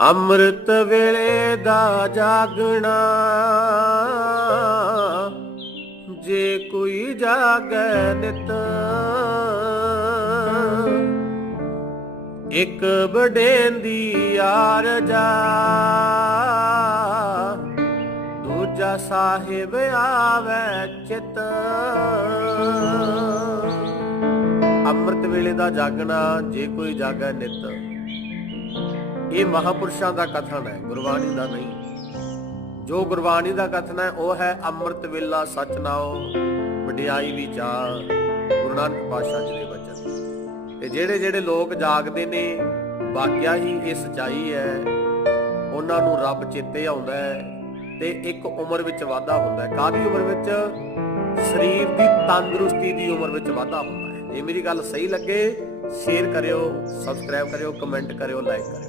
ਅੰਮ੍ਰਿਤ ਵੇਲੇ ਦਾ ਜਾਗਣਾ। ਜੇ ਕੋਈ ਜਾਗੈ ਨਿਤ, ਇੱਕ ਬਡੇਂਦੀ ਆਰਜਾ ਦੂਜਾ ਸਾਹਿਬ ਆਵੇ ਚਿਤ। ਅੰਮ੍ਰਿਤ ਵੇਲੇ ਦਾ ਜਾਗਣਾ, ਜੇ ਕੋਈ ਜਾਗੈ ਨਿਤ। ਇਹ ਮਹਾਪੁਰਸ਼ਾਂ ਦਾ ਕਥਨ ਹੈ, ਗੁਰਬਾਣੀ ਦਾ ਨਹੀਂ। ਜੋ ਗੁਰਬਾਣੀ ਦਾ ਕਥਨ ਹੈ, ਉਹ ਹੈ ਅੰਮ੍ਰਿਤ ਵੇਲਾ ਸੱਚ ਨਾਉ, ਵਡਿਆਈ ਵਿਚਾਰ, ਗੁਰੂ ਨਾਨਕ ਪਾਤਸ਼ਾਹ ਜੀ ਦੇ ਬਚਨ ਤੇ ਜਿਹੜੇ ਜਿਹੜੇ ਲੋਕ ਜਾਗਦੇ ਨੇ, ਵਾਕਿਆ ਹੀ ਇਹ ਸਚਾਈ ਹੈ, ਉਹਨਾਂ ਨੂੰ ਰੱਬ ਚੇਤੇ ਆਉਂਦਾ ਹੈ ਤੇ ਇੱਕ ਉਮਰ ਵਿੱਚ ਵਾਧਾ ਹੁੰਦਾ ਹੈ। ਕਾਦੀ ਉਮਰ ਵਿੱਚ? ਸਰੀਰ ਦੀ ਤੰਦਰੁਸਤੀ ਦੀ ਉਮਰ ਵਿੱਚ ਵਾਧਾ ਹੁੰਦਾ ਹੈ। ਜੇ ਮੇਰੀ ਗੱਲ ਸਹੀ ਲੱਗੇ ਸ਼ੇਅਰ ਕਰਿਓ ਸਬਸਕ੍ਰਾਈਬ ਕਰਿਓ ਕਮੈਂਟ ਕਰਿਓ ਲਾਈਕ ਕਰਿਓ।